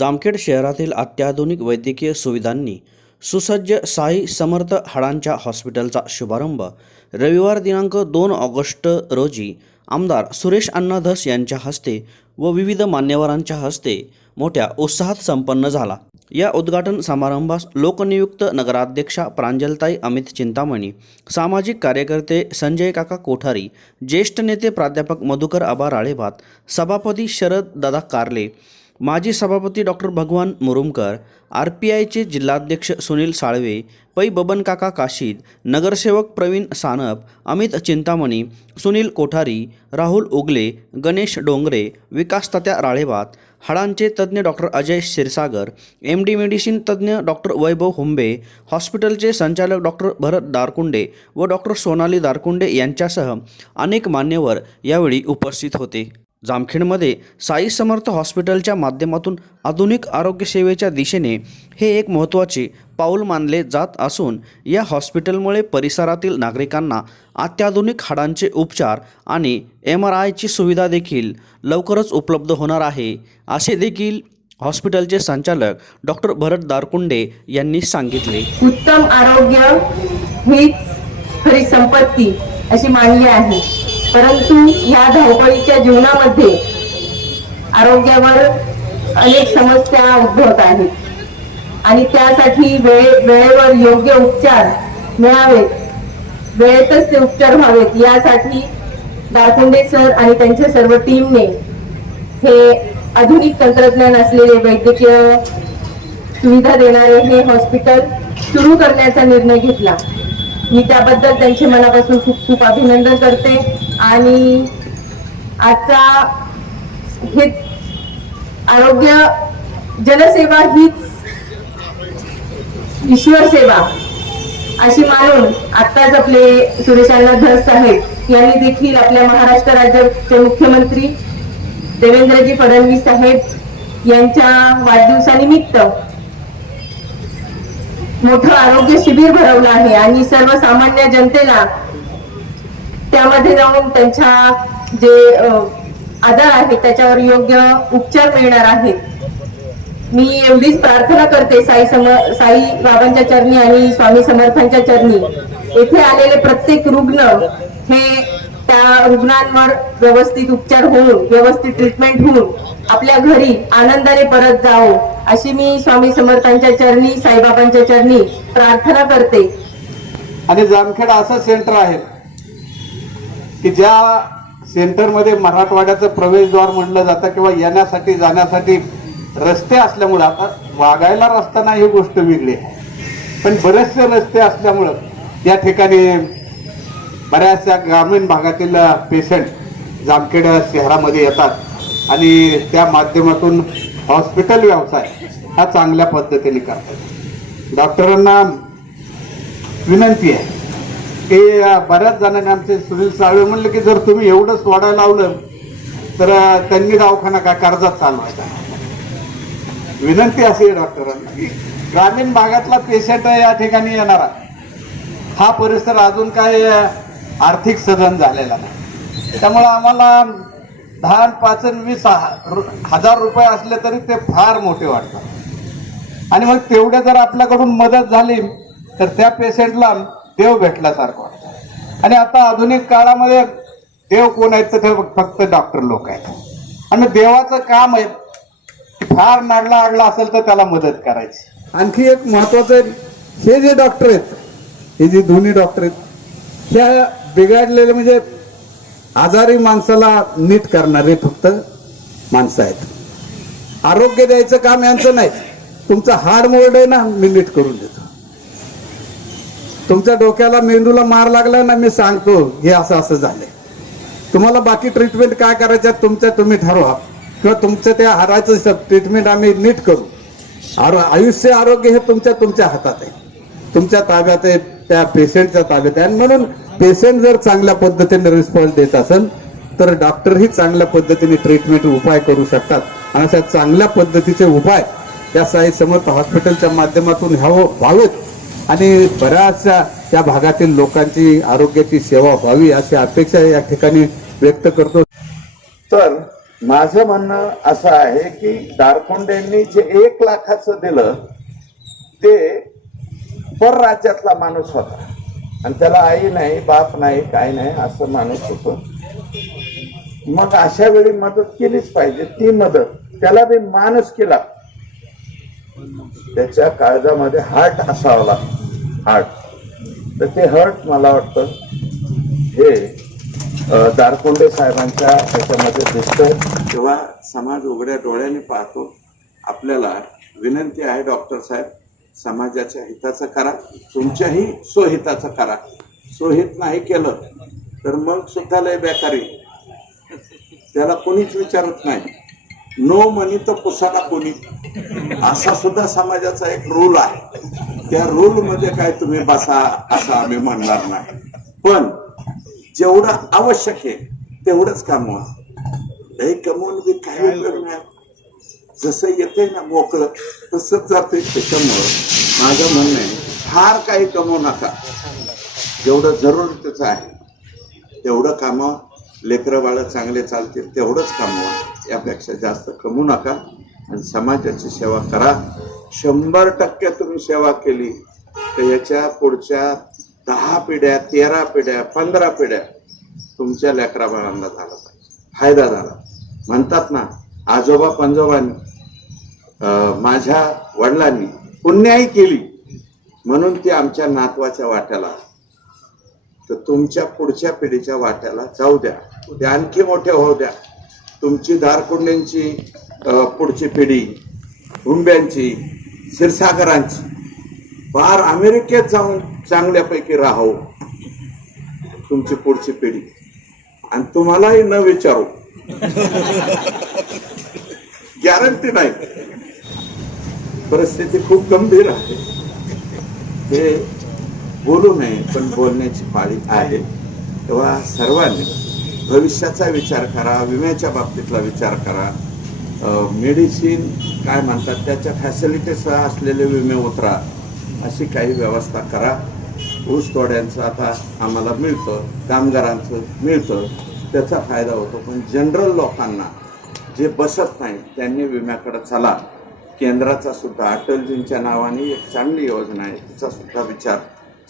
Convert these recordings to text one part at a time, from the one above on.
जामखेड शहरातील अत्याधुनिक वैद्यकीय सुविधांनी सुसज्ज साई समर्थ हाडांच्या हॉस्पिटलचा शुभारंभ रविवार दिनांक 2 ऑगस्ट रोजी आमदार सुरेश अण्णा धस यांच्या हस्ते व विविध मान्यवरांच्या हस्ते मोठ्या उत्साहात संपन्न झाला। या उद्घाटन समारंभास लोकनियुक्त नगराध्यक्षा प्रांजलताई अमित चिंतामणी, सामाजिक कार्यकर्ते संजय काका कोठारी, ज्येष्ठ नेते प्राध्यापक मधुकर आबा राळेभात, सभापती शरद दादा कारले, माजी सभापती डॉक्टर भगवान मुरुमकर, RPIचे जिल्हाध्यक्ष सुनील साळवे, पै बबन काका काशीद, नगरसेवक प्रवीण सानप, अमित चिंतामणी, सुनील कोठारी, राहुल उगले, गणेश डोंगरे, विकास तात्या राळेभात, हाडांचे तज्ज्ञ doctor Ajay Kshirsagar, MD medicine तज्ज्ञ डॉक्टर वैभव हुंबे, हॉस्पिटलचे संचालक डॉक्टर भरत दारकुंडे व डॉक्टर सोनाली दारकुंडे यांच्यासह अनेक मान्यवर यावेळी उपस्थित होते। जामखेडमध्ये साई समर्थ हॉस्पिटलच्या माध्यमातून आधुनिक आरोग्य सेवेच्या दिशेने हे एक महत्त्वाचे पाऊल मानले जात असून या हॉस्पिटलमुळे परिसरातील नागरिकांना अत्याधुनिक हाडांचे उपचार आणि MRIची सुविधा देखील लवकरच उपलब्ध होणार आहे, असे देखील हॉस्पिटलचे संचालक डॉक्टर भरत दारकुंडे यांनी सांगितले। उत्तम आरोग्य हीच खरी संपत्ती अशी मानली आहे, परंतु या धावपळीच्या जीवनामध्ये आरोग्यावर अनेक समस्या उद्भवत आहेत आणि त्यासाठी वेळेवर योग्य उपचार मिळावेत, वेळेतच ते उपचार व्हावेत यासाठी दारकुंडे सर आणि त्यांच्या सर्व टीमने हे आधुनिक तंत्रज्ञान असलेले वैद्यकीय सुविधा देणारे हे हॉस्पिटल सुरू करण्याचा निर्णय घेतला। मी त्याबद्दल त्यांचे मनापासून खूप खूप अभिनंदन करते आणि आजचा हे आरोग्य जनसेवा हीच ईश्वर सेवा अशी मानून आत्ताच आपले सुरेश अण्णा धस साहेब यांनी देखील आपल्या महाराष्ट्र राज्याचे मुख्यमंत्री देवेंद्रजी फडणवीस साहेब यांच्या वाढदिवसानिमित्त मोठं आरोग्य शिबिर भरवलं आहे आणि सर्वसामान्य जनतेला त्यामध्ये जाऊन त्यांच्या जे आजार आहेत त्याच्यावर योग्य उपचार मिळणार आहेत। मी एवढीच प्रार्थना करते साई बाबांच्या चरणी आणि स्वामी समर्थांच्या चरणी येथे आलेले प्रत्येक रुग्ण हे त्या रुग्णांवर व्यवस्थित उपचार होऊन व्यवस्थित ट्रीटमेंट होऊन आपल्या घरी आनंदाने परत जावो अशी मी स्वामी समर्थांच्या चरणी साईबाबांच्या चरणी प्रार्थना करते। आणि जामखेड असं सेंटर आहे की ज्या सेंटरमध्ये मराठवाड्याचं प्रवेशद्वार म्हणलं जातं किंवा येण्यासाठी जाण्यासाठी रस्ते असल्यामुळं, आता वागायला रस्ता नाही ही गोष्ट वेगळी आहे, पण बरेचसे रस्ते असल्यामुळं या ठिकाणी बऱ्याचशा ग्रामीण भागातील पेशंट जामखेड शहरामध्ये येतात आणि त्या माध्यमातून हॉस्पिटल व्यवसाय हा चांगल्या पद्धतीने करतात। डॉक्टरांना विनंती आहे की बऱ्याच जणांनी आमचे सुनील साळवे म्हणले की जर तुम्ही एवढं सोडायला लावलं तर त्यांनी दवाखाना काय कर्जात चालवायचा। विनंती अशी आहे डॉक्टरांना की ग्रामीण भागातला पेशंट या ठिकाणी येणारा हा परिसर अजून काय आर्थिक सधन झालेला नाही, त्यामुळे आम्हाला 10, 5, 20 हजार रुपये असले तरी ते फार मोठे वाटतात आणि मग तेवढ्या जर आपल्याकडून मदत झाली तर त्या पेशंटला देव भेटल्यासारखं वाटतं। आणि आता आधुनिक काळामध्ये देव कोण आहेत तर ते फक्त डॉक्टर लोक आहेत आणि देवाचं काम आहे फार नाडला आडला असेल तर त्याला मदत करायची। आणखी एक महत्वाचं आहे, हे जे डॉक्टर आहेत, हे जे दोन्ही डॉक्टर आहेत, ह्या बिघडलेले म्हणजे आजारी माणसाला नीट करणारे फक्त माणसं आहेत। आरोग्य द्यायचं काम यांचं नाही। तुमचं हाड मोड आहे ना, मी नीट करून देतो। तुमच्या डोक्याला मेंदूला मार लागलाय ना, मी सांगतो हे असं असं झालंय, तुम्हाला बाकी ट्रीटमेंट काय करायचं तुम्ही ठरवा किंवा तुमचं त्या हाडाचं ट्रीटमेंट आम्ही नीट करू। आयुष्य आरोग्य हे तुमच्या हातात आहे, तुमच्या ताब्यात आहे, त्या पेशंटच्या ताब्यात आहे। आणि म्हणून पेशंट जर चांगल्या पद्धतीने रिस्पॉन्स देत असेल तर डॉक्टरही चांगल्या पद्धतीने ट्रीटमेंट उपाय करू शकतात आणि अशा चांगल्या पद्धतीचे उपाय त्या साई समर्थ हॉस्पिटलच्या माध्यमातून व्हावेत आणि बऱ्याचशा त्या भागातील लोकांची आरोग्याची सेवा व्हावी अशी अपेक्षा या ठिकाणी व्यक्त करतो। तर माझं म्हणणं असं आहे की दारखोंडेंनी जे 1 लाखाचं दिलं ते परराज्यातला माणूस होता आणि त्याला आई नाही, बाप नाही, काय नाही, असं माणूस होतो. मग अशा वेळी मदत केलीच पाहिजे. ती मदत त्याला बी माणूस केला, त्याच्या काळजामध्ये हार्ट असावं लागतं, हार्ट. तर ते हर्ट मला वाटतं हे दारखोंडे साहेबांच्या ह्याच्यामध्ये दिसतंय. तेव्हा समाज उघड्या डोळ्याने पाहतो. आपल्याला विनंती आहे डॉक्टर साहेब, समाजाच्या हिताचं करा, तुमच्याही स्वहिताचं करा. स्वहित नाही केलं तर मग सुद्धा लय बेकारी, त्याला कोणीच विचारत नाही. नो मनी तर पुसाला कोणी, असा सुद्धा समाजाचा एक रूल आहे. त्या रूल मध्ये काय तुम्ही बसा असं आम्ही म्हणणार नाही, पण जेवढं आवश्यक आहे तेवढंच कमवा. लई कमवून बी काही उपयोग नाही. जसं येतंय ना मोकळं तसंच जातंय. त्याच्यामुळं माझं म्हणणं आहे, फार काही कमवू नका. जेवढं जरुरीचं आहे तेवढं कामवा. लेकरं बाळं चांगले चालतील तेवढंच कामवा, यापेक्षा जास्त कमवू नका आणि समाजाची सेवा करा. 100% तुम्ही सेवा केली तर याच्या पुढच्या 10 पिढ्या, 13 पिढ्या, 15 पिढ्या तुमच्या लेकरा बाळांना झाला पाहिजे, फायदा झाला. म्हणतात ना, आजोबा पंजोबांनी माझ्या वडिलांनी पुण्याई केली म्हणून ती आमच्या नातवाच्या वाट्याला, तर तुमच्या पुढच्या पिढीच्या वाट्याला जाऊ द्या. ते आणखी मोठे होऊ द्या. तुमची दारखोंडेंची पुढची पिढी, हुंब्यांची, क्षीरसागरांची फार अमेरिकेत जाऊन चांगल्यापैकी राहावं तुमची पुढची पिढी, आणि तुम्हालाही न विचारू, गॅरंटी नाही. परिस्थिती खूप गंभीर आहे, हे बोलू नये पण बोलण्याची पाळी आहे. तेव्हा सर्वांनी भविष्याचा विचार करा, विम्याच्या बाबतीतला विचार करा. मेडिसिन काय म्हणतात त्याच्या फॅसिलिटीसह असलेले विमे उतरा, अशी काही व्यवस्था करा. ऊसतोड्यांचं आता आम्हाला मिळतं, कामगारांचं मिळतं, त्याचा फायदा होतो. पण जनरल लोकांना जे बसत नाही त्यांनी विम्याकडे चला. केंद्राचा सुद्धा अटलजींच्या नावाने एक चांगली योजना आहे, तिचा सुद्धा विचार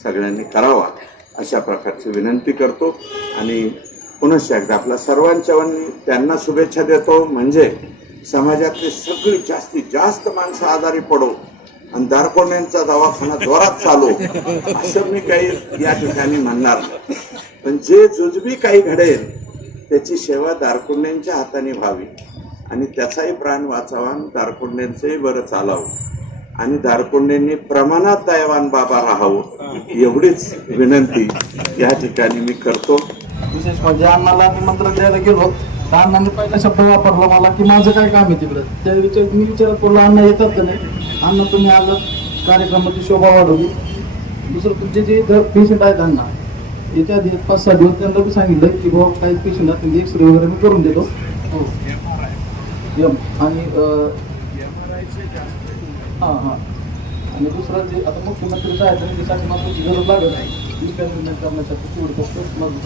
सगळ्यांनी करावा, अशा प्रकारची विनंती करतो. आणि पुनश्च एकदा आपल्या सर्वांच्या त्यांना शुभेच्छा देतो. म्हणजे समाजातली सगळी जास्तीत जास्त माणसं आजारी पडो आणि दारखोंड्यांचा दवाखाना जोरात चालू, असं मी काही या ठिकाणी म्हणणार नाही. पण जे जुजबी काही घडेल त्याची सेवा दारखोंड्यांच्या हाताने व्हावी आणि त्याचाही प्राण वाचावा, दारखोंड्यांचंही बरं चालावं आणि दारखोंडेंनी प्रमाणात दयावान बाबा राहावं, एवढीच विनंती या ठिकाणी मी करतो. विशेष म्हणजे अण्णाला निमंत्रण द्यायला गेलो तर अण्णाने पहिला शब्द वापरला मला की माझं काय काम आहे तिकडं. त्या मी विचारत पडलो अण्णा येतात का नाही. अण्णा तुम्ही आलं, कार्यक्रमाची शोभा वाढवली. दुसरं तुमचे जे इथं पेशंट आहेत अण्णा, येत्या 5-6 दिवस त्यांना मी सांगितलं की बाबा काही पेशंट आहेत, त्यांची एक्सरे वगैरे मी करून देतो. हो आणि हां आणि दुसरं जे आता मुख्यमंत्री आहेत त्याच्यासाठी माझी गरज लागत नाही. करण्यासाठी तेवढं फक्त मदत